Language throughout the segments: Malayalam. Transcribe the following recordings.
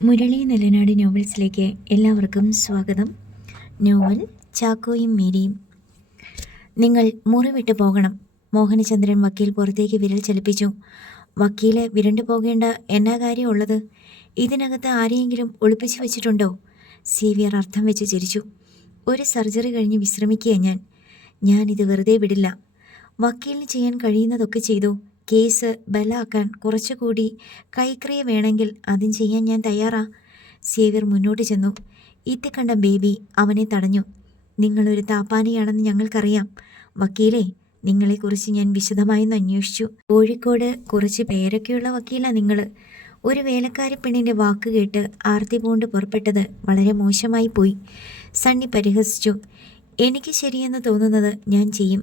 മുരളി നെല്ലനാട് നോവൽസിലേക്ക് എല്ലാവർക്കും സ്വാഗതം. നോവൽ ചാക്കോയും മീരിയും. നിങ്ങൾ മുറി വിട്ടു പോകണം. മോഹനചന്ദ്രൻ വക്കീൽ പുറത്തേക്ക് വിരൽ ചലിപ്പിച്ചു. വക്കീലെ വിരണ്ടു പോകേണ്ട എന്നാ കാര്യമുള്ളത്? ഇതിനകത്ത് ആരെയെങ്കിലും ഒളിപ്പിച്ചു വെച്ചിട്ടുണ്ടോ? സേവിയർ അർത്ഥം വെച്ച് ചിരിച്ചു. ഒരു സർജറി കഴിഞ്ഞ് വിശ്രമിക്കുക ഞാനിത് വെറുതെ വിടില്ല. വക്കീലിന് ചെയ്യാൻ കഴിയുന്നതൊക്കെ ചെയ്തു. കേസ് ബലാക്കാൻ കുറച്ചുകൂടി കൈക്രിയ വേണമെങ്കിൽ അതും ചെയ്യാൻ ഞാൻ തയ്യാറാ. സേവ്യർ മുന്നോട്ട് ചെന്നു. ഇത്തിക്കണ്ട ബേബി അവനെ തടഞ്ഞു. നിങ്ങളൊരു താപ്പാനിയാണെന്ന് ഞങ്ങൾക്കറിയാം. വക്കീലെ, നിങ്ങളെക്കുറിച്ച് ഞാൻ വിശദമായൊന്ന് അന്വേഷിച്ചു. കോഴിക്കോട് കുറച്ച് പേരൊക്കെയുള്ള വക്കീലാ നിങ്ങൾ. ഒരു വേലക്കാരി പെണ്ണിൻ്റെ വാക്ക് കേട്ട് ആർത്തി പൂണ്ട് പുറപ്പെട്ടത് വളരെ മോശമായി പോയി. സണ്ണി പരിഹസിച്ചു. എനിക്ക് ശരിയെന്ന് തോന്നുന്നത് ഞാൻ ചെയ്യും.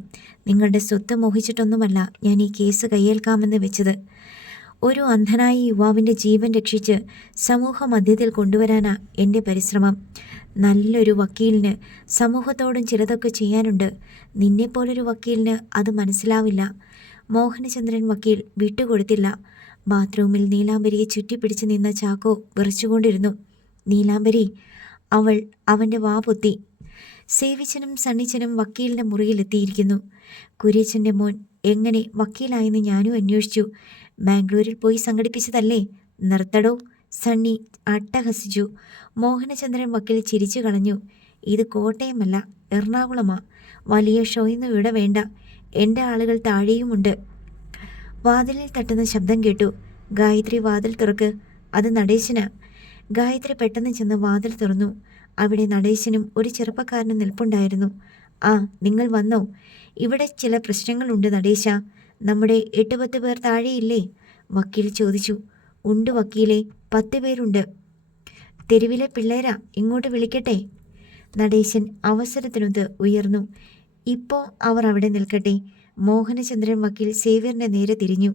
നിങ്ങളുടെ സ്വത്ത് മോഹിച്ചിട്ടൊന്നുമല്ല ഞാൻ ഈ കേസ് കയ്യേൽക്കാമെന്ന് വെച്ചത്. ഒരു അന്ധനായ യുവാവിൻ്റെ ജീവൻ രക്ഷിച്ച് സമൂഹ മധ്യത്തിൽ കൊണ്ടുവരാനാ എൻ്റെ പരിശ്രമം. നല്ലൊരു വക്കീലിന് സമൂഹത്തോടും ചിലതൊക്കെ ചെയ്യാനുണ്ട്. നിന്നെപ്പോലൊരു വക്കീലിന് അത് മനസ്സിലാവില്ല. മോഹനചന്ദ്രൻ വക്കീൽ വിട്ടുകൊടുത്തില്ല. ബാത്റൂമിൽ നീലാംബരിയെ ചുറ്റിപ്പിടിച്ച് നിന്ന ചാക്കോ വിറച്ചുകൊണ്ടിരുന്നു. നീലാംബരി! അവൾ അവൻ്റെ വാ പൊത്തി. സേവിച്ചനും സണ്ണിച്ചനും വക്കീലിൻ്റെ മുറിയിലെത്തിയിരിക്കുന്നു. കുര്യച്ചൻ്റെ മോൻ എങ്ങനെ വക്കീലായെന്ന് ഞാനും അന്വേഷിച്ചു. ബാംഗ്ലൂരിൽ പോയി സംഘടിപ്പിച്ചതല്ലേ? നിർത്തടോ! സണ്ണി അട്ടഹസിച്ചു. മോഹനചന്ദ്രൻ വക്കീൽ ചിരിച്ചു കളഞ്ഞു. ഇത് കോട്ടയമല്ല, എറണാകുളമാ. വലിയ ഷോയൊന്നും ഇവിടെ വേണ്ട. എൻ്റെ ആളുകൾ താഴെയുമുണ്ട്. വാതിലിൽ തട്ടുന്ന ശബ്ദം കേട്ടു. ഗായത്രി, വാതിൽ തുറക്ക്. അത് നടേശനാ. ഗായത്രി പെട്ടെന്ന് ചെന്ന് വാതിൽ തുറന്നു. അവിടെ നടേശനും ഒരു ചെറുപ്പക്കാരനും നിൽപ്പുണ്ടായിരുന്നു. ആ, നിങ്ങൾ വന്നോ? ഇവിടെ ചില പ്രശ്നങ്ങളുണ്ട് നടേശ. നമ്മുടെ 8-10 പേർ താഴെയില്ലേ? വക്കീൽ ചോദിച്ചു. ഉണ്ട് വക്കീലെ, 10 പേരുണ്ട്. തെരുവിലെ പിള്ളേരാ, ഇങ്ങോട്ട് വിളിക്കട്ടെ? നടേശൻ അവസരത്തിനൊത്ത് ഉയർന്നു. ഇപ്പോൾ അവർ അവിടെ നിൽക്കട്ടെ. മോഹനചന്ദ്രൻ വക്കീൽ സേവ്യറിൻ്റെ നേരെ തിരിഞ്ഞു.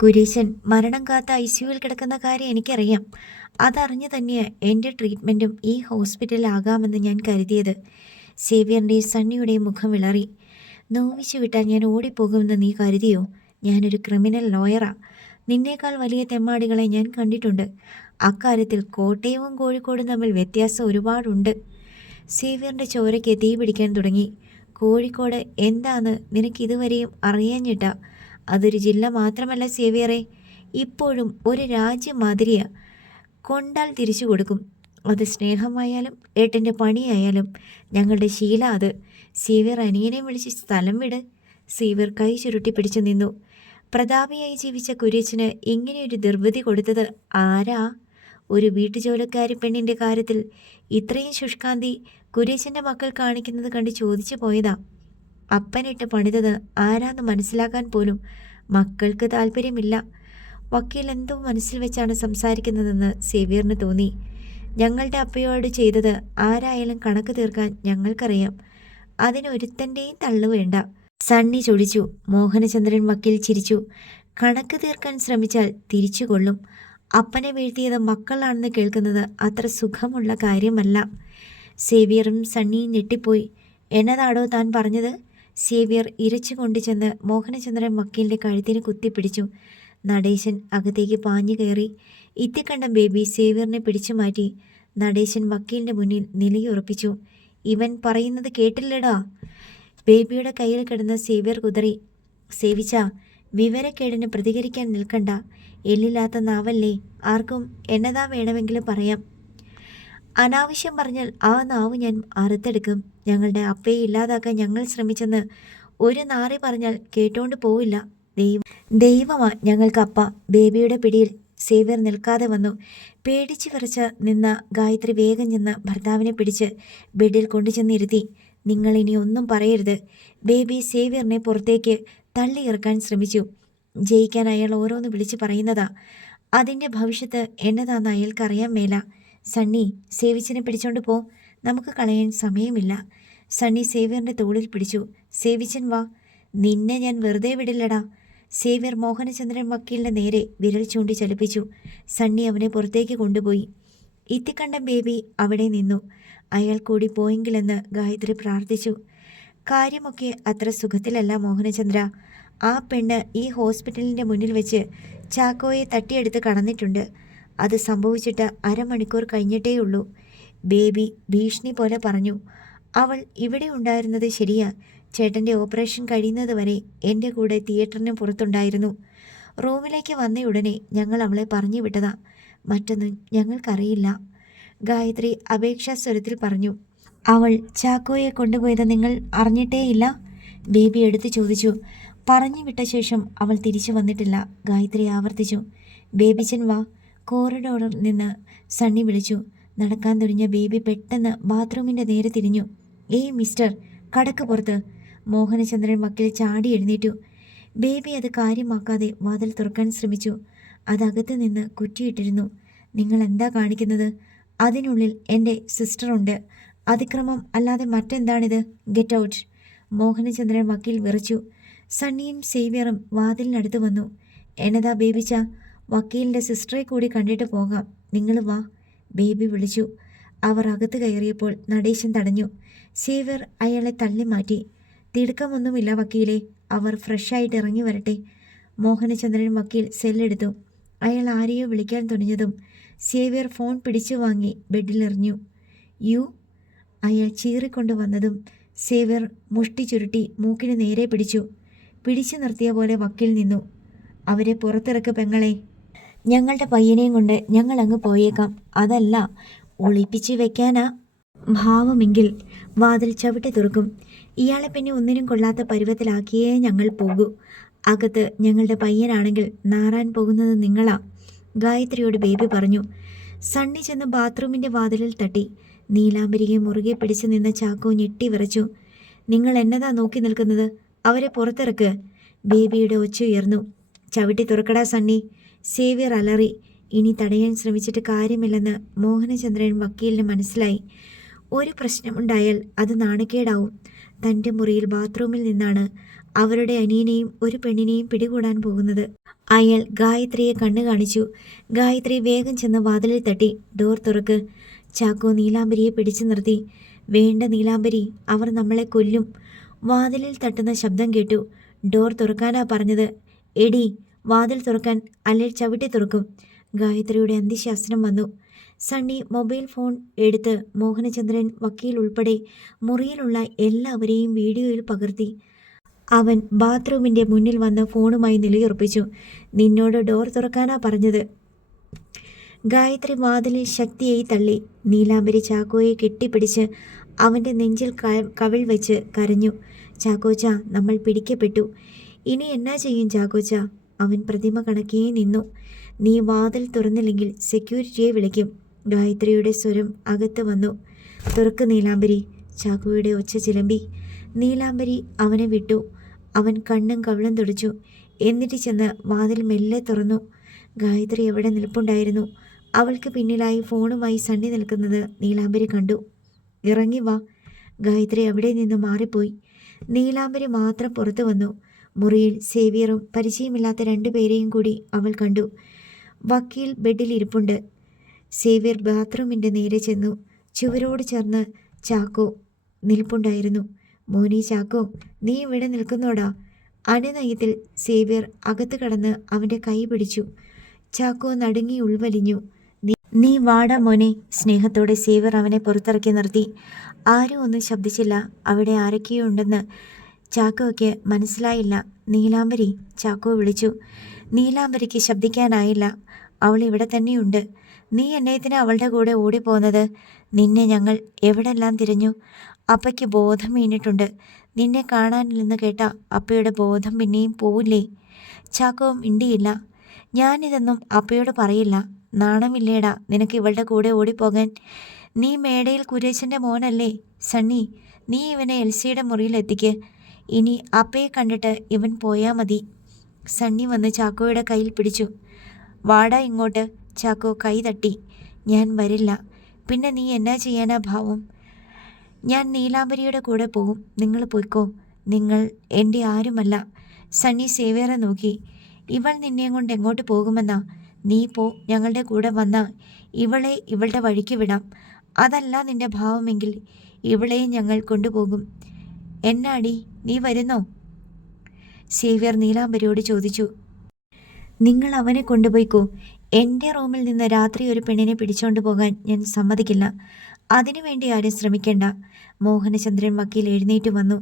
കുരീശൻ മരണം കാത്ത ICUവിൽ കിടക്കുന്ന കാര്യം എനിക്കറിയാം. അതറിഞ്ഞു തന്നെയാണ് എൻ്റെ ട്രീറ്റ്മെൻറ്റും ഈ ഹോസ്പിറ്റലിലാകാമെന്ന് ഞാൻ കരുതിയത്. സേവ്യറിൻ്റെയും സണ്ണിയുടെയും മുഖം വിളറി. നോവിച്ചു വിട്ടാൽ ഞാൻ ഓടിപ്പോകുമെന്ന് നീ കരുതിയോ? ഞാനൊരു ക്രിമിനൽ ലോയറാ. നിന്നേക്കാൾ വലിയ തെമ്മാടികളെ ഞാൻ കണ്ടിട്ടുണ്ട്. അക്കാര്യത്തിൽ കോട്ടയവും കോഴിക്കോടും തമ്മിൽ വ്യത്യാസം ഒരുപാടുണ്ട്. സേവ്യറിൻ്റെ ചോരയ്ക്ക് തീ പിടിക്കാൻ തുടങ്ങി. കോഴിക്കോട് എന്താന്ന് നിനക്കിതുവരെയും അറിയാഞ്ഞിട്ടാ. അതൊരു ജില്ല മാത്രമല്ല സേവ്യറെ, ഇപ്പോഴും ഒരു രാജ്യം മാതിരിയാ. കൊണ്ടാൽ തിരിച്ചു കൊടുക്കും. അത് സ്നേഹമായാലും ഏട്ടൻ്റെ പണിയായാലും ഞങ്ങളുടെ ശീല അത്. സേവ്യർ അനിയനെ വിളിച്ച് സ്ഥലം വിട്. സേവ്യർ കൈ ചുരുട്ടി പിടിച്ചു നിന്നു. പ്രതാപിയായി ജീവിച്ച കുര്യച്ചന് ഇങ്ങനെയൊരു ദുർവിധി കൊടുത്തത് ആരാ? ഒരു വീട്ടുജോലിക്കാരി പെണ്ണിൻ്റെ കാര്യത്തിൽ ഇത്രയും ശുഷ്കാന്തി കുര്യച്ചൻ്റെ മക്കൾ കാണിക്കുന്നത് കണ്ട് ചോദിച്ചു പോയതാ. അപ്പനിട്ട് പണിതത് ആരാന്ന് മനസ്സിലാക്കാൻ പോലും മക്കൾക്ക് താല്പര്യമില്ല. വക്കീൽ എന്തോ മനസ്സിൽ വെച്ചാണ് സംസാരിക്കുന്നതെന്ന് സേവ്യറിന് തോന്നി. ഞങ്ങളുടെ അപ്പയോട് ചെയ്തത് ആരായാലും കണക്ക് തീർക്കാൻ ഞങ്ങൾക്കറിയാം. അതിനൊരുത്തൻ്റെയും തള്ളു വേണ്ട. സണ്ണി ചൊടിച്ചു. മോഹനചന്ദ്രൻ വക്കീൽ ചിരിച്ചു. കണക്ക് തീർക്കാൻ ശ്രമിച്ചാൽ തിരിച്ചു കൊള്ളും. അപ്പനെ വീഴ്ത്തിയത് മക്കളാണെന്ന് കേൾക്കുന്നത് അത്ര സുഖമുള്ള കാര്യമല്ല. സേവ്യറും സണ്ണിയും ഞെട്ടിപ്പോയി. എന്നതാടോ താൻ പറഞ്ഞത്? സേവ്യർ ഇരച്ചു കൊണ്ടുചെന്ന് മോഹനചന്ദ്രൻ വക്കീലിൻ്റെ കഴുത്തിന് കുത്തിപ്പിടിച്ചു. നടേശൻ അകത്തേക്ക് പാഞ്ഞു കയറി. ഇത്തിക്കണ്ട ബേബി സേവ്യറിനെ പിടിച്ചു മാറ്റി. നടേശൻ വക്കീലിൻ്റെ മുന്നിൽ നിലയുറപ്പിച്ചു. ഇവൻ പറയുന്നത് കേട്ടില്ലടാ. ബേബിയുടെ കയ്യിൽ കിടന്ന സേവ്യർ കുതറി. സേവിച്ച, വിവരക്കേടിന് പ്രതികരിക്കാൻ നിൽക്കണ്ട. എല്ലില്ലാത്ത നാവല്ലേ, ആർക്കും എന്നതാ വേണമെങ്കിലും പറയാം. അനാവശ്യം പറഞ്ഞാൽ ആ നാവ് ഞാൻ അറുത്തെടുക്കും. ഞങ്ങളുടെ അപ്പയെ ഇല്ലാതാക്കാൻ ഞങ്ങൾ ശ്രമിച്ചെന്ന് ഒരു നാറി പറഞ്ഞാൽ കേട്ടോണ്ട് പോവില്ല. ദൈവമാ ഞങ്ങൾക്കപ്പ. ബേബിയുടെ പിടിയിൽ സേവ്യർ നിൽക്കാതെ വന്നു. പേടിച്ചു വിറച്ച നിന്ന ഗായത്രി വേഗം ചെന്ന് ഭർത്താവിനെ പിടിച്ച് ബെഡിൽ കൊണ്ടുചെന്നിരുത്തി. നിങ്ങൾ ഇനി ഒന്നും പറയരുത്. ബേബി സേവ്യറിനെ പുറത്തേക്ക് തള്ളിയിറക്കാൻ ശ്രമിച്ചു. ജയിക്കാൻ അയാൾ ഓരോന്ന് വിളിച്ച് പറയുന്നതാ. അതിൻ്റെ ഭവിഷ്യത്ത് എന്നതാന്ന് അയാൾക്കറിയാൻ മേല. സണ്ണി, സേവിച്ചിനെ പിടിച്ചോണ്ട് പോ. നമുക്ക് കളയാൻ സമയമില്ല. സണ്ണി സേവ്യറിൻ്റെ തോളിൽ പിടിച്ചു. സേവിച്ചൻ വാ. നിന്നെ ഞാൻ വെറുതെ വിടില്ലടാ. സേവ്യർ മോഹനചന്ദ്രൻ വക്കീലിൻ്റെ നേരെ വിരൽ ചൂണ്ടി ചലിപ്പിച്ചു. സണ്ണി അവനെ പുറത്തേക്ക് കൊണ്ടുപോയി. ഇത്തിക്കണ്ടം ബേബി അവിടെ നിന്നു. അയാൾ കൂടി പോയെങ്കിലെന്ന് ഗായത്രി പ്രാർത്ഥിച്ചു. കാര്യമൊക്കെ അത്ര സുഖത്തിലല്ല മോഹനചന്ദ്ര. ആ പെണ്ണ് ഈ ഹോസ്പിറ്റലിൻ്റെ മുന്നിൽ വെച്ച് ചാക്കോയെ തട്ടിയെടുത്ത് കടന്നിട്ടുണ്ട്. അത് സംഭവിച്ചിട്ട് അരമണിക്കൂർ കഴിഞ്ഞിട്ടേയുള്ളൂ. ബേബി ഭീഷണി പോലെ പറഞ്ഞു. അവൾ ഇവിടെ ഉണ്ടായിരുന്നത് ശരിയാ. ചേട്ടൻ്റെ ഓപ്പറേഷൻ കഴിയുന്നത് വരെ എൻ്റെ കൂടെ തിയേറ്ററിന് പുറത്തുണ്ടായിരുന്നു. റൂമിലേക്ക് വന്നയുടനെ ഞങ്ങൾ അവളെ പറഞ്ഞു വിട്ടതാ. മറ്റൊന്നും ഞങ്ങൾക്കറിയില്ല. ഗായത്രി അപേക്ഷാസ്വരത്തിൽ പറഞ്ഞു. അവൾ ചാക്കോയെ കൊണ്ടുപോയത് നിങ്ങൾ അറിഞ്ഞിട്ടേയില്ല? ബേബി എടുത്തു ചോദിച്ചു. പറഞ്ഞു വിട്ട ശേഷം അവൾ തിരിച്ചു വന്നിട്ടില്ല, ഗായത്രി ആവർത്തിച്ചു. ബേബിച്ചൻ വാ, കോറിഡോറിൽ നിന്ന് സണ്ണി വിളിച്ചു. നടക്കാൻ തുനിഞ്ഞ ബേബി പെട്ടെന്ന് ബാത്റൂമിൻ്റെ നേരെ തിരിഞ്ഞു. ഏയ് മിസ്റ്റർ, കടക്ക് പുറത്ത്. മോഹനചന്ദ്രൻ വക്കീൽ ചാടി എഴുന്നേറ്റു. ബേബി അത് കാര്യമാക്കാതെ വാതിൽ തുറക്കാൻ ശ്രമിച്ചു. അതകത്ത് നിന്ന് കുറ്റിയിട്ടിരുന്നു. നിങ്ങൾ എന്താ കാണിക്കുന്നത്? അതിനുള്ളിൽ എൻ്റെ സിസ്റ്ററുണ്ട്. അതിക്രമം അല്ലാതെ മറ്റെന്താണിത്? Get out. മോഹനചന്ദ്രൻ വക്കീൽ വിറച്ചു. സണ്ണിയും സേവ്യറും വാതിലിനടുത്ത് വന്നു. എന്നതാ ബേബിച്ച? വക്കീലിൻ്റെ സിസ്റ്ററെ കൂടി കണ്ടിട്ട് പോകാം. നിങ്ങൾ വാ, ബേബി വിളിച്ചു. അവർ അകത്ത് കയറിയപ്പോൾ നടേശൻ തടഞ്ഞു. സേവ്യർ അയാളെ തള്ളി മാറ്റി. തിടുക്കമൊന്നുമില്ല വക്കീലെ, അവർ ഫ്രഷായിട്ട് ഇറങ്ങി വരട്ടെ. മോഹനചന്ദ്രൻ വക്കീൽ സെല്ലെടുത്തു. അയാൾ ആരെയോ വിളിക്കാൻ തുനിഞ്ഞതും സേവ്യർ ഫോൺ പിടിച്ചു വാങ്ങി ബെഡിലെറിഞ്ഞു. യു. അയാൾ ചീറിക്കൊണ്ടു വന്നതും സേവ്യർ മുഷ്ടി ചുരുട്ടി മൂക്കിന് നേരെ പിടിച്ചു നിർത്തിയ പോലെ വക്കീൽ നിന്നു. അവരെ പുറത്തിറക്ക് പെങ്ങളെ. ഞങ്ങളുടെ പയ്യനെയും കൊണ്ട് ഞങ്ങൾ അങ്ങ് പോയേക്കാം. അതല്ല, ഒളിപ്പിച്ച് വെക്കാനാ ഭാവമെങ്കിൽ വാതിൽ ചവിട്ടി തുറക്കും. ഇയാളെ പിന്നെ ഒന്നിനും കൊള്ളാത്ത പരുവത്തിലാക്കിയേ ഞങ്ങൾ പോകൂ. അകത്ത് ഞങ്ങളുടെ പയ്യനാണെങ്കിൽ നാറാൻ പോകുന്നത് നിങ്ങളാ, ഗായത്രിയോട് ബേബി പറഞ്ഞു. സണ്ണി ചെന്ന് ബാത്റൂമിൻ്റെ വാതിലിൽ തട്ടി. നീലാംബരിയെ മുറുകെ പിടിച്ചു നിന്ന ചാക്കോ ഞെട്ടി വിറച്ചു. നിങ്ങൾ എന്നതാ നോക്കി നിൽക്കുന്നത്? അവരെ പുറത്തിറക്ക്. ബേബിയുടെ ഒച്ച ഉയർന്നു. ചവിട്ടി തുറക്കടാ സണ്ണി. സേവ്യർ അലറി. ഇനി തടയാൻ ശ്രമിച്ചിട്ട് കാര്യമില്ലെന്ന് മോഹനചന്ദ്രൻ വക്കീലിന് മനസ്സിലായി. ഒരു പ്രശ്നമുണ്ടായാൽ അത് നാണക്കേടാവും. തൻ്റെ മുറിയിൽ ബാത്റൂമിൽ നിന്നാണ് അവരുടെ അനിയനെയും ഒരു പെണ്ണിനെയും പിടികൂടാൻ പോകുന്നത്. അയാൾ ഗായത്രിയെ കണ്ണു കാണിച്ചു. ഗായത്രി വേഗം ചെന്ന് വാതിലിൽ തട്ടി. ഡോർ തുറക്ക്. ചാക്കോ നീലാംബരിയെ പിടിച്ചു നിർത്തി. വേണ്ട നീലാംബരി, അവർ നമ്മളെ കൊല്ലും. വാതിലിൽ തട്ടുന്ന ശബ്ദം കേട്ടു. ഡോർ തുറക്കാനാ പറഞ്ഞത്. എടി, വാതിൽ തുറക്കാൻ, അല്ലെ ചവിട്ടി തുറക്കും. ഗായത്രിയുടെ അന്ത്യശാസനം വന്നു. സണ്ണി മൊബൈൽ ഫോൺ എടുത്ത് മോഹനചന്ദ്രൻ വക്കീൽ ഉൾപ്പെടെ മുറിയിലുള്ള എല്ലാവരെയും വീഡിയോയിൽ പകർത്തി. അവൻ ബാത്റൂമിൻ്റെ മുന്നിൽ വന്ന് ഫോണുമായി നിലയുറപ്പിച്ചു. നിന്നോട് ഡോർ തുറക്കാനാ പറഞ്ഞത്. ഗായത്രി വാതിലിൽ ശക്തിയായി തള്ളി. നീലാംബരി ചാക്കോയെ കെട്ടിപ്പിടിച്ച് അവൻ്റെ നെഞ്ചിൽ കവിൾ വെച്ച് കരഞ്ഞു. ചാക്കോച്ച, നമ്മൾ പിടിക്കപ്പെട്ടു. ഇനി എന്നാ ചെയ്യും ചാക്കോച്ച? അവൻ പ്രതിമ കണക്കേ നിന്നു. നീ വാതിൽ തുറന്നില്ലെങ്കിൽ സെക്യൂരിറ്റിയെ വിളിക്കും. ഗായത്രിയുടെ സ്വരം അകത്ത് വന്നു. തുറക്ക് നീലാംബരി. ചാക്കോയുടെ ഒച്ച ചിലമ്പി. നീലാംബരി അവനെ വിട്ടു. അവൻ കണ്ണും കവിളും തുടച്ചു. എന്നിട്ട് ചെന്ന് വാതിൽ മെല്ലെ തുറന്നു. ഗായത്രി എവിടെ നിൽപ്പുണ്ടായിരുന്നു. അവൾക്ക് പിന്നിലായി ഫോണുമായി സണ്ണി നിൽക്കുന്നത് നീലാംബരി കണ്ടു. ഇറങ്ങി വാ. ഗായത്രി അവിടെ നിന്ന് മാറിപ്പോയി. നീലാംബരി മാത്രം പുറത്തു വന്നു. മുറിയിൽ സേവ്യറും പരിചയമില്ലാത്ത 2 പേരെയും കൂടി അവൾ കണ്ടു. വക്കീൽ ബെഡിൽ ഇരിപ്പുണ്ട്. സേവ്യർ ബാത്റൂമിൻ്റെ നേരെ ചെന്നു. ചുവരോട് ചേർന്ന് ചാക്കോ നിൽപ്പുണ്ടായിരുന്നു. മോനെ ചാക്കോ, നീ ഇവിടെ നിൽക്കുന്നോടാ? അനുനയത്തിൽ സേവ്യർ അകത്ത് കടന്ന് അവൻ്റെ കൈ പിടിച്ചു. ചാക്കോ നടുങ്ങി ഉൾവലിഞ്ഞു. നീ വാടാ മോനെ. സ്നേഹത്തോടെ സേവ്യർ അവനെ പുറത്തിറക്കി നിർത്തി. ആരും ഒന്നും ശബ്ദിച്ചില്ല. അവിടെ ആരൊക്കെയോ ഉണ്ടെന്ന് ചാക്കോയ്ക്ക് മനസ്സിലായില്ല. നീലാംബരി, ചാക്കോ വിളിച്ചു. നീലാംബരിക്ക് ശബ്ദിക്കാനായില്ല. അവൾ ഇവിടെ തന്നെയുണ്ട്. നീ എന്നതിന് അവളുടെ കൂടെ ഓടിപ്പോകുന്നത്? നിന്നെ ഞങ്ങൾ എവിടെല്ലാം തിരഞ്ഞു. അപ്പയ്ക്ക് ബോധം വീണിട്ടുണ്ട്. നിന്നെ കാണാനില്ലെന്ന് കേട്ട അപ്പയുടെ ബോധം പിന്നെയും പോവില്ലേ? ചാക്കോ മിണ്ടിയില്ല. ഞാനിതൊന്നും അപ്പയോട് പറയില്ല. നാണമില്ലേടാ നിനക്ക് ഇവളുടെ കൂടെ ഓടിപ്പോകാൻ? നീ മേടയിൽ കുരേശൻ്റെ മോനല്ലേ സണ്ണി? നീ ഇവനെ എൽസിയുടെ മുറിയിലെത്തിക്ക്. ഇനി അപ്പയെ കണ്ടിട്ട് ഇവൻ പോയാൽ മതി. സണ്ണി വന്ന് ചാക്കോയുടെ കയ്യിൽ പിടിച്ചു. വാടാ ഇങ്ങോട്ട്. ചാക്കോ കൈ തട്ടി. ഞാൻ വരില്ല. പിന്നെ നീ എന്നാ ചെയ്യാനാ ഭാവം? ഞാൻ നീലാംബരിയുടെ കൂടെ പോകും. നിങ്ങൾ പോയിക്കോ. നിങ്ങൾ എൻ്റെ ആരുമല്ല. സണ്ണി സേവ്യറെ നോക്കി. ഇവൾ നിന്നെയും കൊണ്ട് എങ്ങോട്ട് പോകുമെന്നാ? നീ പോ. ഞങ്ങളുടെ കൂടെ വന്നാൽ ഇവളെ ഇവളുടെ വഴിക്ക് വിടാം. അതല്ല നിന്റെ ഭാവമെങ്കിൽ ഇവളെയും ഞങ്ങൾ കൊണ്ടുപോകും. എന്നാടി, നീ വരുന്നോ? സേവ്യർ നീലാംബരിയോട് ചോദിച്ചു. നിങ്ങൾ അവനെ കൊണ്ടുപോയിക്കോ. എൻ്റെ റൂമിൽ നിന്ന് രാത്രി ഒരു പെണ്ണിനെ പിടിച്ചുകൊണ്ട് പോകാൻ ഞാൻ സമ്മതിക്കില്ല. അതിനുവേണ്ടി ആരും ശ്രമിക്കേണ്ട. മോഹനചന്ദ്രൻ വക്കീൽ എഴുന്നേറ്റ് വന്നു.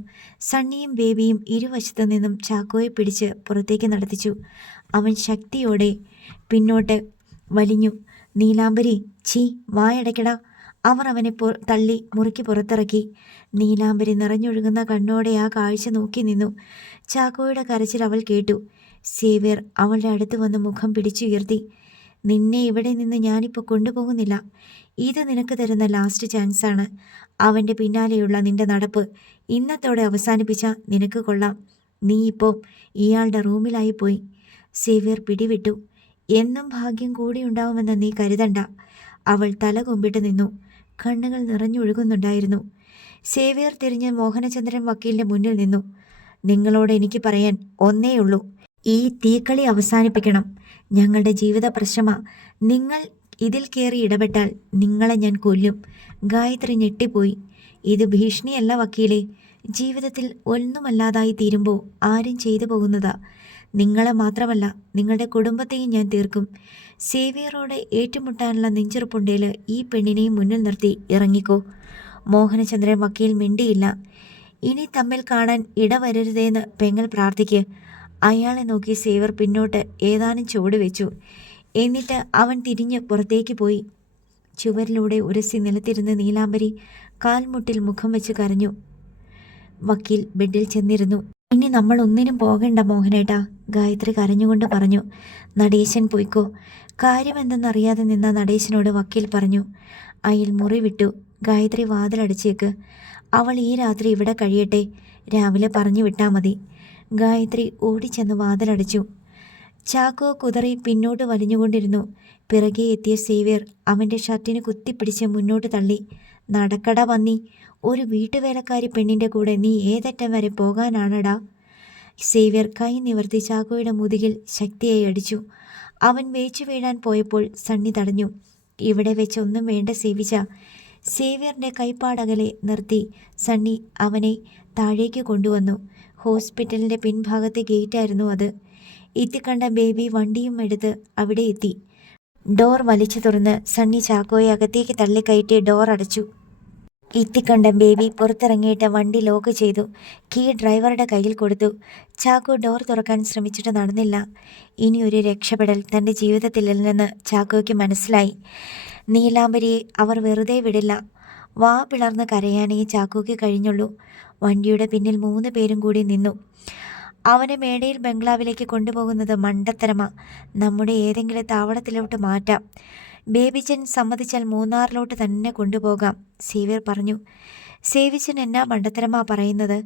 സണ്ണിയും ബേബിയും ഇരുവശത്തു നിന്നും ചാക്കോയെ പിടിച്ച് പുറത്തേക്ക് നടത്തിച്ചു. അവൻ ശക്തിയോടെ പിന്നോട്ട് വലിഞ്ഞു. നീലാംബരി, ചീ, വായടയ്ക്കടാ. അവർ അവനെ തള്ളി മുറിക്ക് പുറത്തിറക്കി. നീലാംബരി നിറഞ്ഞൊഴുകുന്ന കണ്ണോടെ ആ കാഴ്ച നോക്കി നിന്നു. ചാക്കോയുടെ കരച്ചിൽ അവൾ കേട്ടു. സേവ്യർ അവളുടെ അടുത്ത് വന്ന് മുഖം പിടിച്ചുയർത്തി. നിന്നെ ഇവിടെ നിന്ന് ഞാനിപ്പോൾ കൊണ്ടുപോകുന്നില്ല. ഇത് നിനക്ക് തരുന്ന ലാസ്റ്റ് ചാൻസാണ്. അവൻ്റെ പിന്നാലെയുള്ള നിന്റെ നടപ്പ് ഇന്നത്തോടെ അവസാനിപ്പിച്ച നിനക്ക് കൊള്ളാം. നീ ഇപ്പോൾ ഇയാളുടെ റൂമിലായി പോയി. സേവ്യർ പിടിവിട്ടു. എന്നും ഭാഗ്യം കൂടിയുണ്ടാവുമെന്ന് നീ കരുതണ്ട. അവൾ തല കൊമ്പിട്ട് നിന്നു. കണ്ണുകൾ നിറഞ്ഞൊഴുകുന്നുണ്ടായിരുന്നു. സേവ്യർ തിരിഞ്ഞ് മോഹനചന്ദ്രൻ വക്കീലിൻ്റെ മുന്നിൽ നിന്നു. നിങ്ങളോട് എനിക്ക് പറയാൻ ഒന്നേയുള്ളൂ. ഈ തീക്കളി അവസാനിപ്പിക്കണം. ഞങ്ങളുടെ ജീവിത പ്രശ്നമാ. നിങ്ങൾ ഇതിൽ കയറി ഇടപെട്ടാൽ നിങ്ങളെ ഞാൻ കൊല്ലും. ഗായത്രി ഞെട്ടിപ്പോയി. ഇത് ഭീഷണിയല്ല വക്കീലെ. ജീവിതത്തിൽ ഒന്നുമല്ലാതായി തീരുമ്പോൾ ആരും ചെയ്തു പോകുന്നതാ. നിങ്ങളെ മാത്രമല്ല, നിങ്ങളുടെ കുടുംബത്തെയും ഞാൻ തീർക്കും. സേവ്യറോട് ഏറ്റുമുട്ടാനുള്ള നെഞ്ചുറപ്പുണ്ടേൽ ഈ പെണ്ണിനെയും മുന്നിൽ നിർത്തി ഇറങ്ങിക്കോ. മോഹനചന്ദ്രൻ വക്കീൽ മിണ്ടിയില്ല. ഇനി തമ്മിൽ കാണാൻ ഇടവരരുതേന്ന് പെങ്ങൾ പ്രാർത്ഥിക്ക്. അയാളെ നോക്കി സേവ്യർ പിന്നോട്ട് ഏതാനും ചുവട് വെച്ചു. എന്നിട്ട് അവൻ തിരിഞ്ഞ് പുറത്തേക്ക് പോയി. ചുവരിലൂടെ ഉരസി നിലത്തിരുന്ന് നീലാംബരി കാൽമുട്ടിൽ മുഖം വെച്ച് കരഞ്ഞു. വക്കീൽ ബെഡിൽ ചെന്നിരുന്നു. ഇനി നമ്മൾ ഒന്നിനും പോകണ്ട മോഹനേട്ടാ, ഗായത്രി കരഞ്ഞുകൊണ്ട് പറഞ്ഞു. നടേശൻ പോയിക്കോ. കാര്യമെന്തെന്നറിയാതെ നിന്ന നടേശനോട് വക്കീൽ പറഞ്ഞു. അയാൾ മുറി വിട്ടു. ഗായത്രി വാതിലടച്ചേക്ക്. അവൾ ഈ രാത്രി ഇവിടെ കഴിയട്ടെ. രാവിലെ പറഞ്ഞു വിട്ടാൽ മതി. ഗായത്രി ഓടിച്ചെന്ന് വാതിലടച്ചു. ചാക്കോ കുതറി പിന്നോട്ട് വലിഞ്ഞുകൊണ്ടിരുന്നു. പിറകെ എത്തിയ സേവ്യർ അവൻ്റെ ഷർട്ടിന് കുത്തിപ്പിടിച്ച് മുന്നോട്ട് തള്ളി. നടക്കട പന്നി. ഒരു വീട്ടുവേലക്കാരി പെണ്ണിൻ്റെ കൂടെ നീ ഏതറ്റം വരെ പോകാനാണടാ? സേവ്യർ കൈ നിവർത്തി ചാക്കോയുടെ മുതുകിൽ ശക്തിയായി അടിച്ചു. അവൻ വേച്ചു വീഴാൻ പോയപ്പോൾ സണ്ണി തടഞ്ഞു. ഇവിടെ വെച്ചൊന്നും വേണ്ട സേവിച്ച. സേവ്യറിൻ്റെ കൈപ്പാടകലെ നിർത്തി സണ്ണി അവനെ താഴേക്ക് കൊണ്ടുവന്നു. ഹോസ്പിറ്റലിൻ്റെ പിൻഭാഗത്തെ ഗേറ്റായിരുന്നു അത്. എത്തിക്കണ്ട ബേബി വണ്ടിയും എടുത്ത് അവിടെ എത്തി. ഡോർ വലിച്ചു തുറന്ന് സണ്ണി ചാക്കോയെ അകത്തേക്ക് തള്ളിക്കയറ്റി ഡോർ അടച്ചു. എത്തിക്കണ്ട ബേബി പുറത്തിറങ്ങിയിട്ട് വണ്ടി ലോക്ക് ചെയ്തു. കീ ഡ്രൈവറുടെ കയ്യിൽ കൊടുത്തു. ചാക്കോ ഡോർ തുറക്കാൻ ശ്രമിച്ചിട്ട് നടന്നില്ല. ഇനിയൊരു രക്ഷപ്പെടൽ തൻ്റെ ജീവിതത്തിലില്ലെന്ന് ചാക്കോയ്ക്ക് മനസ്സിലായി. നീലാംബരിയെ അവർ വെറുതെ വിടില്ല. വാ പിളർന്ന് കരയാനേ ചാക്കോയ്ക്ക് കഴിഞ്ഞുള്ളൂ. വണ്ടിയുടെ പിന്നിൽ 3 പേരും കൂടി നിന്നു. അവനെ മേടയിൽ ബംഗ്ലാവിലേക്ക് കൊണ്ടുപോകുന്നത് മണ്ടത്തരമാ. നമ്മുടെ ഏതെങ്കിലും താവളത്തിലോട്ട് മാറ്റാം. ബേബിച്ചൻ സമ്മതിച്ചാൽ മൂന്നാറിലോട്ട് തന്നെ കൊണ്ടുപോകാം, സേവ്യർ പറഞ്ഞു. സേവിച്ചൻ എന്നാ മണ്ടത്തരമാ പറയുന്നത്?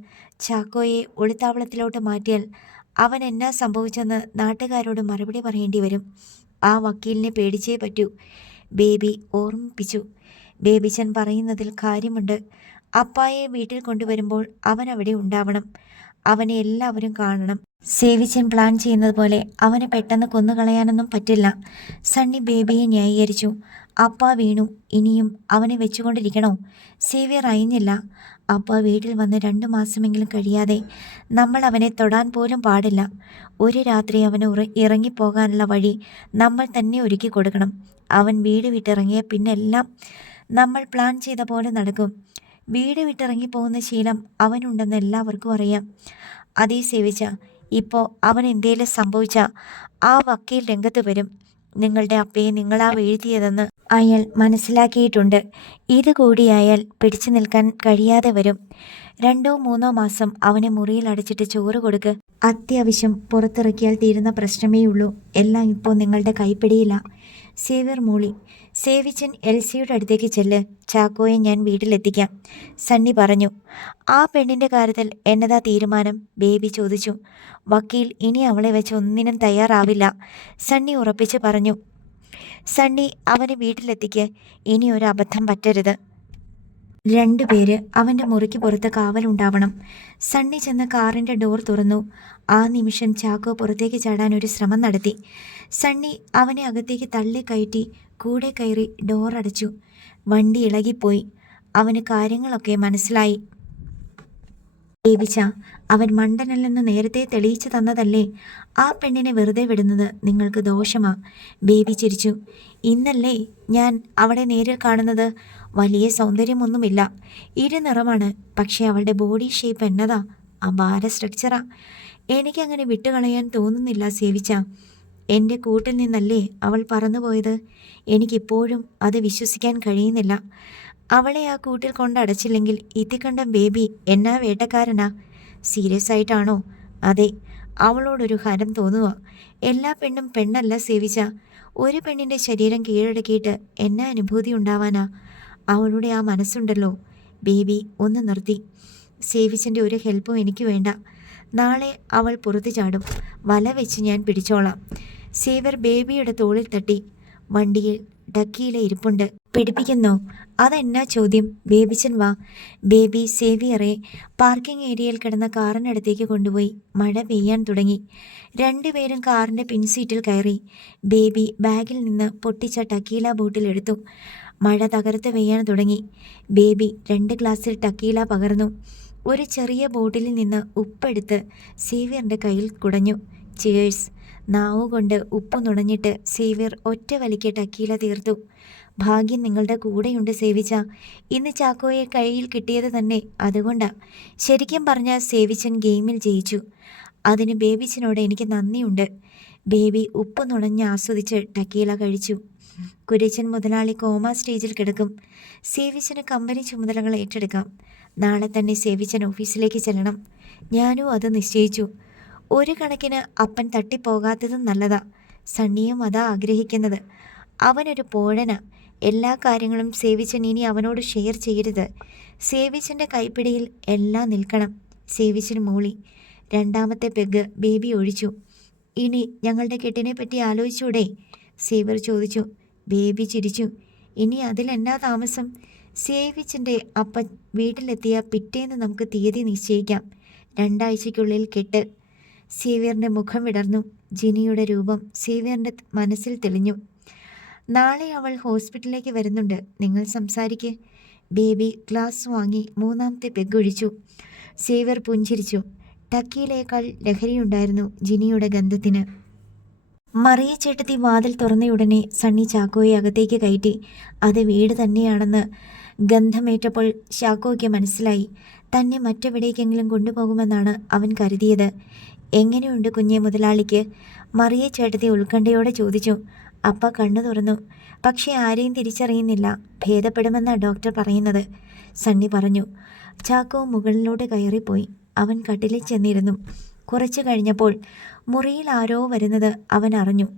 ചാക്കോയെ ഒളിത്താവളത്തിലോട്ട് മാറ്റിയാൽ അവൻ എന്നാ സംഭവിച്ചെന്ന് നാട്ടുകാരോട് മറുപടി പറയേണ്ടി വരും. ആ വക്കീലിനെ പേടിച്ചേ പറ്റൂ, ബേബി ഓർമ്മിപ്പിച്ചു. ബേബിച്ചൻ പറയുന്നതിൽ കാര്യമുണ്ട്. അപ്പായെ വീട്ടിൽ കൊണ്ടുവരുമ്പോൾ അവൻ അവിടെ ഉണ്ടാവണം. അവനെ എല്ലാവരും കാണണം. സേവിച്ചൻ പ്ലാൻ ചെയ്യുന്നത് പോലെ അവനെ പെട്ടെന്ന് കൊന്നുകളയാനൊന്നും പറ്റില്ല. സണ്ണി ബേബിയെ ന്യായീകരിച്ചു. അപ്പ വീണു, ഇനിയും അവനെ വെച്ചുകൊണ്ടിരിക്കണോ? സേവ്യർ അറിഞ്ഞില്ല. അപ്പ വീട്ടിൽ വന്ന് 2 മാസമെങ്കിലും കഴിയാതെ നമ്മൾ അവനെ തൊടാൻ പോലും പാടില്ല. ഒരു രാത്രി അവന് ഇറങ്ങിപ്പോകാനുള്ള വഴി നമ്മൾ തന്നെ ഒരുക്കി കൊടുക്കണം. അവൻ വീട് വിട്ടിറങ്ങിയ പിന്നെല്ലാം നമ്മൾ പ്ലാൻ ചെയ്ത പോലെ നടക്കും. വീട് വിട്ടിറങ്ങിപ്പോകുന്ന ശീലം അവനുണ്ടെന്ന് എല്ലാവർക്കും അറിയാം. അതേ സേവിച്ച, ഇപ്പോൾ അവൻ എന്തേലും സംഭവിച്ചാൽ ആ വക്കീൽ രംഗത്ത് വരും. നിങ്ങളുടെ അപ്പയെ നിങ്ങളാ വീഴ്ത്തിയതെന്ന് അയാൾ മനസ്സിലാക്കിയിട്ടുണ്ട്. ഇതുകൂടിയായാൽ പിടിച്ചു നിൽക്കാൻ കഴിയാതെ വരും. 2-3 മാസം അവനെ മുറിയിൽ അടച്ചിട്ട് ചോറ് കൊടുക്ക്. അത്യാവശ്യം പുറത്തിറക്കിയാൽ തീരുന്ന പ്രശ്നമേ ഉള്ളൂ. എല്ലാം ഇപ്പോൾ നിങ്ങളുടെ കൈപ്പിടിയില്ല. സേവ്യർ മൂളി. സേവിച്ചൻ എൽസിയുടെ അടുത്തേക്ക് ചെല്ല്. ചാക്കോയെ ഞാൻ വീട്ടിലെത്തിക്കാം, സണ്ണി പറഞ്ഞു. ആ പെണ്ണിൻ്റെ കാര്യത്തിൽ എന്നതാ തീരുമാനം? ബേബി ചോദിച്ചു. വക്കീൽ ഇനി അവളെ വെച്ച് ഒന്നിനും തയ്യാറാവില്ല, സണ്ണി ഉറപ്പിച്ച് പറഞ്ഞു. സണ്ണി അവനെ വീട്ടിലെത്തിക്ക്. ഇനി ഒരു അബദ്ധം പറ്റരുത്. 2 പേര് അവൻ്റെ മുറിക്ക് പുറത്ത് കാവലുണ്ടാവണം. സണ്ണി ചെന്ന് കാറിൻ്റെ ഡോർ തുറന്നു. ആ നിമിഷം ചാക്കോ പുറത്തേക്ക് ചാടാൻ ഒരു ശ്രമം നടത്തി. സണ്ണി അവനെ അകത്തേക്ക് തള്ളിക്കയറ്റി കൂടെ കയറി ഡോർ അടച്ചു. വണ്ടി ഇളകിപ്പോയി. അവന് കാര്യങ്ങളൊക്കെ മനസ്സിലായി. ബേബിച്ച, അവൻ മണ്ടനല്ലെന്ന് നേരത്തെ തെളിയിച്ചു തന്നതല്ലേ. ആ പെണ്ണിനെ വെറുതെ വിടുന്നത് നിങ്ങൾക്ക് ദോഷമാ. ബേബി ചിരിച്ചു. ഇന്നല്ലേ ഞാൻ അവളെ നേരിൽ കാണുന്നത്. വലിയ സൗന്ദര്യമൊന്നുമില്ല, ഇരുനിറമാണ്. പക്ഷേ അവളുടെ ബോഡി ഷേപ്പ് എന്നതാ, അപാര സ്ട്രക്ചറാ. എനിക്കങ്ങനെ വിട്ടുകളയാൻ തോന്നുന്നില്ല സേവിച്ച. എൻ്റെ കൂട്ടിൽ നിന്നല്ലേ അവൾ പറന്നുപോയത്. എനിക്കിപ്പോഴും അത് വിശ്വസിക്കാൻ കഴിയുന്നില്ല. അവളെ ആ കൂട്ടിൽ കൊണ്ടടച്ചില്ലെങ്കിൽ ഇത്തിക്കണ്ടം ബേബി എന്നാ വേട്ടക്കാരനാ. സീരിയസ് ആയിട്ടാണോ? അതെ, അവളോടൊരു ഹരം തോന്നുക. എല്ലാ പെണ്ണും പെണ്ണല്ല സേവിച്ച. ഒരു പെണ്ണിൻ്റെ ശരീരം കീഴടക്കിയിട്ട് എന്നാ അനുഭൂതി ഉണ്ടാവാനാ. അവളുടെ ആ മനസ്സുണ്ടല്ലോ. ബേബി ഒന്ന് നിർത്തി. സേവിച്ചൻ്റെ ഒരു ഹെൽപ്പും എനിക്ക് വേണ്ട. നാളെ അവൾ പുറത്തു ചാടും. വല വെച്ച് ഞാൻ പിടിച്ചോളാം. സേവ്യർ ബേബിയുടെ തോളിൽ തട്ടി. വണ്ടിയിൽ ഡക്കിയിലെ ഇരിപ്പുണ്ട്. പിടിപ്പിക്കുന്നോ? അതെന്നാ ചോദ്യം? ബേബിച്ചൻ വാ. ബേബി സേവിയറെ പാർക്കിംഗ് ഏരിയയിൽ കിടന്ന കാറിനടുത്തേക്ക് കൊണ്ടുപോയി. മഴ പെയ്യാൻ തുടങ്ങി. രണ്ടുപേരും കാറിൻ്റെ പിൻസീറ്റിൽ കയറി. ബേബി ബാഗിൽ നിന്ന് പൊട്ടിച്ച ടക്കീല ബോട്ടിൽ എടുത്തു. മഴ തകർത്ത് പെയ്യാൻ തുടങ്ങി. ബേബി 2 ഗ്ലാസ്സിൽ ടക്കീല പകർന്നു. ഒരു ചെറിയ ബോട്ടിലിൽ നിന്ന് ഉപ്പെടുത്ത് സേവ്യറിൻ്റെ കയ്യിൽ കുടഞ്ഞു. ചിയേഴ്സ്. നാവുകൊണ്ട് ഉപ്പ് നുണഞ്ഞിട്ട് സേവ്യർ ഒറ്റ വലിക്ക് ടക്കീല തീർത്തു. ഭാഗ്യം നിങ്ങളുടെ കൂടെയുണ്ട് സേവിച്ച. ഇന്ന് ചാക്കോയെ കയ്യിൽ കിട്ടിയത് തന്നെ അതുകൊണ്ടാ. ശരിക്കും പറഞ്ഞാൽ സേവിച്ചൻ ഗെയിമിൽ ജയിച്ചു. അതിന് ബേബിച്ചനോട് എനിക്ക് നന്ദിയുണ്ട്. ബേബി ഉപ്പ് നുണഞ്ഞ് ആസ്വദിച്ച് ടക്കീല കഴിച്ചു. കുര്യച്ചൻ മുതലാളി കോമ സ്റ്റേജിൽ കിടക്കും. സേവിച്ചന് കമ്പനി ചുമതലകൾ ഏറ്റെടുക്കാം. നാളെ തന്നെ സേവിച്ചൻ ഓഫീസിലേക്ക് ചെല്ലണം. ഞാനും അത് നിശ്ചയിച്ചു. ഒരു കണക്കിന് അപ്പൻ തട്ടിപ്പോകാത്തതും നല്ലതാ. സണ്ണിയും അതാ ആഗ്രഹിക്കുന്നത്. അവനൊരു പോഴനാ. എല്ലാ കാര്യങ്ങളും സേവിച്ചൻ ഇനി അവനോട് ഷെയർ ചെയ്യരുത്. സേവിച്ചൻ്റെ കൈപ്പിടിയിൽ എല്ലാം നിൽക്കണം. സേവിച്ചൻ മൂളി. 2ാമത്തെ പെഗ് ബേബി ഒഴിച്ചു. ഇനി ഞങ്ങളുടെ കെട്ടിനെ പറ്റി ആലോചിച്ചൂടെ? സേവ്യർ ചോദിച്ചു. ബേബി ചിരിച്ചു. ഇനി അതിലെന്നാ താമസം? സേവിച്ചൻ്റെ അപ്പൻ വീട്ടിലെത്തിയ പിറ്റേന്ന് നമുക്ക് തീയതി നിശ്ചയിക്കാം. 2 ആഴ്ചയ്ക്കുള്ളിൽ കെട്ട്. സേവ്യറിൻ്റെ മുഖം വിടർന്നു. ജിനിയുടെ രൂപം സേവ്യറിൻ്റെ മനസ്സിൽ തെളിഞ്ഞു. നാളെ അവൾ ഹോസ്പിറ്റലിലേക്ക് വരുന്നുണ്ട്. നിങ്ങൾ സംസാരിക്ക്. ബേബി ഗ്ലാസ് വാങ്ങി 3ാമത്തെ പെഗ് ഒഴിച്ചു. സേവ്യർ പുഞ്ചിരിച്ചു. ടക്കിയിലേക്കാൾ ലഹരിയുണ്ടായിരുന്നു ജിനിയുടെ ഗന്ധത്തിന്. മറിയ ചേട്ടത്തി വാതിൽ തുറന്നയുടനെ സണ്ണി ചാക്കോയെ അകത്തേക്ക് കയറ്റി. അത് വീട് തന്നെയാണെന്ന് ഗന്ധമേറ്റപ്പോൾ ചാക്കോയ്ക്ക് മനസ്സിലായി. തന്നെ മറ്റെവിടേക്കെങ്കിലും കൊണ്ടുപോകുമെന്നാണ് അവൻ കരുതിയത്. എങ്ങനെയുണ്ട് കുഞ്ഞെ മുതലാളിക്ക്? മറിയ ചേട്ടത്തി ഉത്കണ്ഠയോടെ ചോദിച്ചു. അപ്പ കണ്ണു തുറന്നു. പക്ഷേ ആരെയും തിരിച്ചറിയുന്നില്ല. ഭേദപ്പെടുമെന്നാണ് ഡോക്ടർ പറയുന്നത്, സണ്ണി പറഞ്ഞു. ചാക്കോ മുകളിലോട്ട് കയറിപ്പോയി. അവൻ കട്ടിലിൽ ചെന്നിരുന്നു. കുറച്ചു കഴിഞ്ഞപ്പോൾ മുറിയിൽ ആരോ വരുന്നത് അവൻ അറിഞ്ഞു.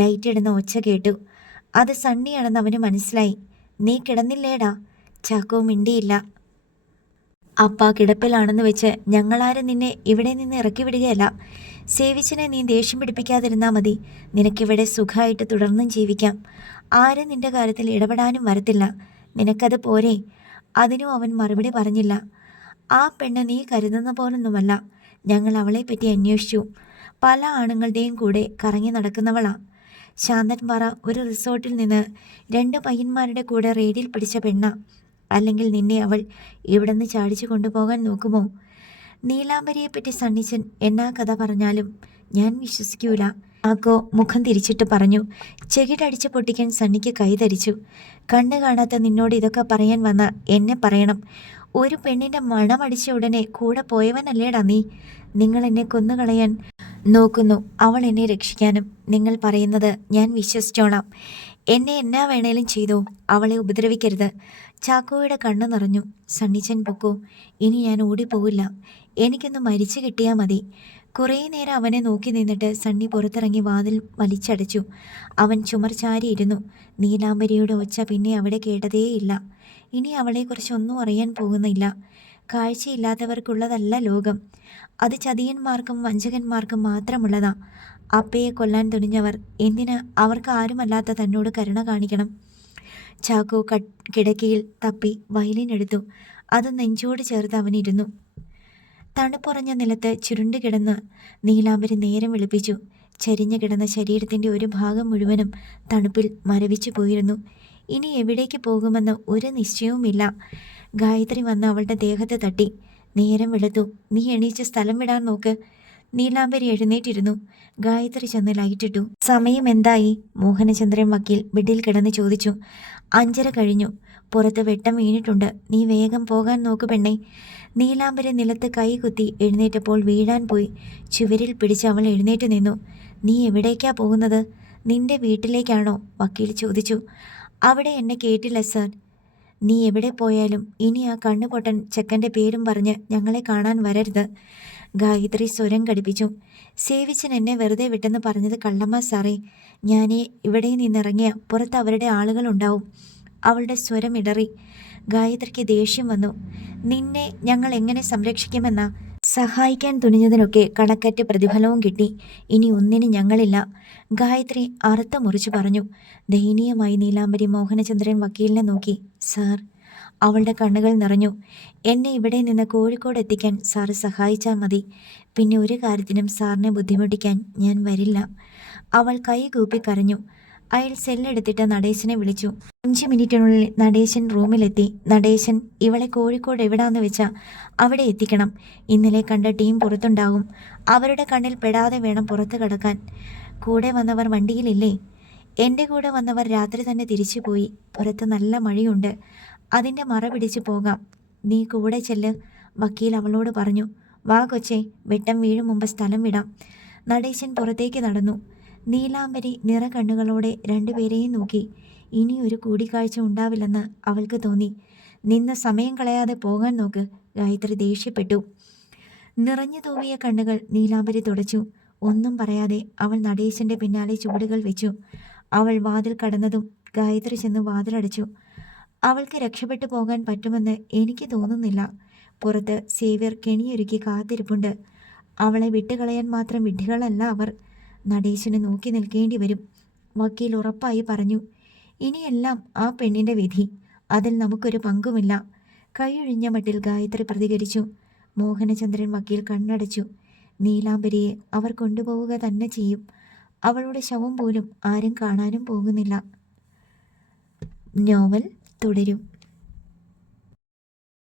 ലൈറ്റ് ഇടുന്ന ഒച്ച കേട്ടു. അത് സണ്ണിയാണെന്ന് അവന് മനസ്സിലായി. നീ കിടന്നില്ലേടാ? ചാക്കോ മിണ്ടിയില്ല. അപ്പ കിടപ്പിലാണെന്ന് വെച്ച് ഞങ്ങളാരും നിന്നെ ഇവിടെ നിന്ന് ഇറക്കി വിടുകയല്ല. സേവിച്ചനെ നീ ദേഷ്യം പിടിപ്പിക്കാതിരുന്നാൽ മതി. നിനക്കിവിടെ സുഖമായിട്ട് തുടർന്നും ജീവിക്കാം. ആരും നിന്റെ കാര്യത്തിൽ ഇടപെടാനും വരത്തില്ല. നിനക്കത് പോരെ? അതിനും അവൻ മറുപടി പറഞ്ഞില്ല. ആ പെണ്ണ് നീ കരുതുന്ന പോലൊന്നുമല്ല. ഞങ്ങൾ അവളെപ്പറ്റി അന്വേഷിച്ചു. പല ആണുങ്ങളുടെയും കൂടെ കറങ്ങി നടക്കുന്നവളാ. ശാന്തൻപാറ ഒരു റിസോർട്ടിൽ നിന്ന് 2 പയ്യന്മാരുടെ കൂടെ റെയ്ഡിൽ പിടിച്ച പെണ്ണ. അല്ലെങ്കിൽ നിന്നെ അവൾ ഇവിടെ നിന്ന് ചാടിച്ചു കൊണ്ടുപോകാൻ നോക്കുമോ? നീലാംബരിയെപ്പറ്റി സണ്ണിച്ചൻ എന്നാ കഥ പറഞ്ഞാലും ഞാൻ വിശ്വസിക്കൂല. ആക്കോ മുഖം തിരിച്ചിട്ട് പറഞ്ഞു. ചെകിടടിച്ച് പൊട്ടിക്കാൻ സണ്ണിക്ക് കൈ ധരിച്ചു. കണ്ണു കാണാത്ത നിന്നോട് ഇതൊക്കെ പറയാൻ വന്ന എന്നെ പറയണം. ഒരു പെണ്ണിൻ്റെ മണമടിച്ച ഉടനെ കൂടെ പോയവനല്ലേടാ നീ. നിങ്ങൾ എന്നെ കൊന്നുകളയാൻ നോക്കുന്നു, അവൾ എന്നെ രക്ഷിക്കാനും. നിങ്ങൾ പറയുന്നത് ഞാൻ വിശ്വസിച്ചോളാം. എന്നെ എന്നാ വേണേലും ചെയ്തോ, അവളെ ഉപദ്രവിക്കരുത്. ചാക്കോയുടെ കണ്ണു നിറഞ്ഞു. സണ്ണിച്ചൻ പൊക്കോ. ഇനി ഞാൻ ഓടിപ്പോവില്ല. എനിക്കൊന്ന് മരിച്ചു കിട്ടിയാൽ മതി. കുറേ നേരം അവനെ നോക്കി നിന്നിട്ട് സണ്ണി പുറത്തിറങ്ങി വാതിൽ വലിച്ചടച്ചു. അവൻ ചുമർ ചാരിയിരുന്നു. നീലാംബരിയുടെ ഒച്ച പിന്നെ അവിടെ കേട്ടതേയില്ല. ഇനി അവളെക്കുറിച്ചൊന്നും അറിയാൻ പോകുന്നില്ല. കാഴ്ചയില്ലാത്തവർക്കുള്ളതല്ല ലോകം. അത് ചതിയന്മാർക്കും വഞ്ചകന്മാർക്കും മാത്രമുള്ളതാ. അപ്പയെ കൊല്ലാൻ തുനിഞ്ഞവർ എന്തിന് അവർക്ക് ആരുമല്ലാത്ത തന്നോട് കരുണ കാണിക്കണം? ചാക്കോ കിടക്കയിൽ തപ്പി വയലിൻ എടുത്തു. അത് നെഞ്ചോട് ചേർത്ത് അവനിരുന്നു. തണുപ്പുറഞ്ഞ നിലത്ത് ചുരുണ്ടു കിടന്ന് നീലാംബരി നേരം വെളുപ്പിച്ചു. ചരിഞ്ഞു കിടന്ന ശരീരത്തിൻ്റെ ഒരു ഭാഗം മുഴുവനും തണുപ്പിൽ മരവിച്ചു പോയിരുന്നു. ഇനി എവിടേക്ക് പോകുമെന്ന് ഒരു നിശ്ചയവുമില്ല. ഗായത്രി വന്ന് അവളുടെ ദേഹത്ത് തട്ടി. നേരം വെളുത്തു, നീ എണീച്ച് സ്ഥലം വിടാൻ നോക്ക്. നീലാംബരി എഴുന്നേറ്റിരുന്നു. ഗായത്രി ചെന്ന് ലൈറ്റിട്ടു. സമയം എന്തായി? മോഹനചന്ദ്രൻ വക്കീൽ ബെഡിൽ കിടന്ന് ചോദിച്ചു. 5:30 കഴിഞ്ഞു. പുറത്ത് വെട്ടം വീണിട്ടുണ്ട്. നീ വേഗം പോകാൻ നോക്ക് പെണ്ണേ. നീലാംബരി നിലത്ത് കൈ കുത്തി എഴുന്നേറ്റപ്പോൾ വീഴാൻ പോയി. ചുവരിൽ പിടിച്ച് അവൾ എഴുന്നേറ്റ് നിന്നു. നീ എവിടേക്കാ പോകുന്നത്? നിന്റെ വീട്ടിലേക്കാണോ? വക്കീൽ ചോദിച്ചു. അവിടെ എന്നെ കേട്ടില്ല സർ. നീ എവിടെ പോയാലും ഇനി ആ കണ്ണുപൊട്ടൻ ചെക്കൻ്റെ പേരും പറഞ്ഞ് ഞങ്ങളെ കാണാൻ വരരുത്. ഗായത്രി സ്വരം ഘടിപ്പിച്ചു. സേവിച്ചൻ എന്നെ വെറുതെ വിട്ടെന്ന് പറഞ്ഞത് കള്ളമ്മ സാറേ. ഞാനേ ഇവിടെ നിന്നിറങ്ങിയ പുറത്ത് അവരുടെ ആളുകളുണ്ടാവും. അവളുടെ സ്വരം ഇടറി. ഗായത്രിക്ക് ദേഷ്യം വന്നു. നിന്നെ ഞങ്ങൾ എങ്ങനെ സംരക്ഷിക്കുമെന്നാ? സഹായിക്കാൻ തുനിഞ്ഞതിനൊക്കെ കണക്കറ്റ് പ്രതിഫലവും കിട്ടി. ഇനി ഒന്നിനും ഞങ്ങളില്ല. ഗായത്രി അറുത്ത മുറിച്ചു പറഞ്ഞു. ദയനീയമായി നീലാംബരി മോഹനചന്ദ്രൻ വക്കീലിനെ നോക്കി. സാർ. അവളുടെ കണ്ണുകൾ നിറഞ്ഞു. എന്നെ ഇവിടെ നിന്ന് കോഴിക്കോട് എത്തിക്കാൻ സാറ് സഹായിച്ചാൽ മതി. പിന്നെ ഒരു കാര്യത്തിനും സാറിനെ ബുദ്ധിമുട്ടിക്കാൻ ഞാൻ വരില്ല. അവൾ കൈ കൂപ്പി കരഞ്ഞു. അയാൾ സെല്ലെടുത്തിട്ട് നടേശനെ വിളിച്ചു. 5 മിനിറ്റിനുള്ളിൽ നടേശൻ റൂമിലെത്തി. നടേശൻ, ഇവളെ കോഴിക്കോട് എവിടാന്ന് വെച്ചാ അവിടെ എത്തിക്കണം. ഇന്നലെ കണ്ട ടീം പുറത്തുണ്ടാകും. അവരുടെ കണ്ണിൽ പെടാതെ വേണം പുറത്ത് കടക്കാൻ. കൂടെ വന്നവർ വണ്ടിയിലില്ലേ? എൻ്റെ കൂടെ വന്നവർ രാത്രി തന്നെ തിരിച്ചു പോയി. പുറത്ത് നല്ല മഴയുണ്ട്. അതിൻ്റെ മറ പിടിച്ച് പോകാം. നീ കൂടെ ചെല്ല്, വക്കീൽ അവളോട് പറഞ്ഞു. വാ കൊച്ചേ, വെട്ടം വീഴും മുമ്പ് സ്ഥലം വിടാം. നടേശൻ പുറത്തേക്ക് നടന്നു. നീലാംബരി നിറകണ്ണുകളോടെ രണ്ടുപേരെയും നോക്കി. ഇനി ഒരു കൂടിക്കാഴ്ച ഉണ്ടാവില്ലെന്ന് അവൾക്ക് തോന്നി. നിന്ന് സമയം കളയാതെ പോകാൻ നോക്ക്. ഗായത്രി ദേഷ്യപ്പെട്ടു. നിറഞ്ഞു തൂവിയ കണ്ണുകൾ നീലാംബരി തുടച്ചു. ഒന്നും പറയാതെ അവൾ നടേശൻ്റെ പിന്നാലെ ചുവടുകൾ വെച്ചു. അവൾ വാതിൽ കടന്നതും ഗായത്രി ചെന്ന് വാതിലടച്ചു. അവൾക്ക് രക്ഷപ്പെട്ടു പോകാൻ പറ്റുമെന്ന് എനിക്ക് തോന്നുന്നില്ല. പുറത്ത് സേവ്യർ കെണിയൊരുക്കി കാത്തിരിപ്പുണ്ട്. അവളെ വിട്ടുകളയാൻ മാത്രം വിഡ്ഢികളല്ല അവർ. നടേശന് നോക്കി നിൽക്കേണ്ടി വരും. വക്കീൽ ഉറപ്പായി പറഞ്ഞു. ഇനിയെല്ലാം ആ പെണ്ണിൻ്റെ വിധി. അതിൽ നമുക്കൊരു പങ്കുമില്ല. കൈയൊഴിഞ്ഞ മട്ടിൽ ഗായത്രി പ്രതികരിച്ചു. മോഹനചന്ദ്രൻ വക്കീൽ കണ്ണടച്ചു. നീലാംബരിയെ അവർ കൊണ്ടുപോവുക തന്നെ ചെയ്യും. അവളുടെ ശവം പോലും ആരും കാണാനും പോകുന്നില്ല. നോവൽ തുടരും.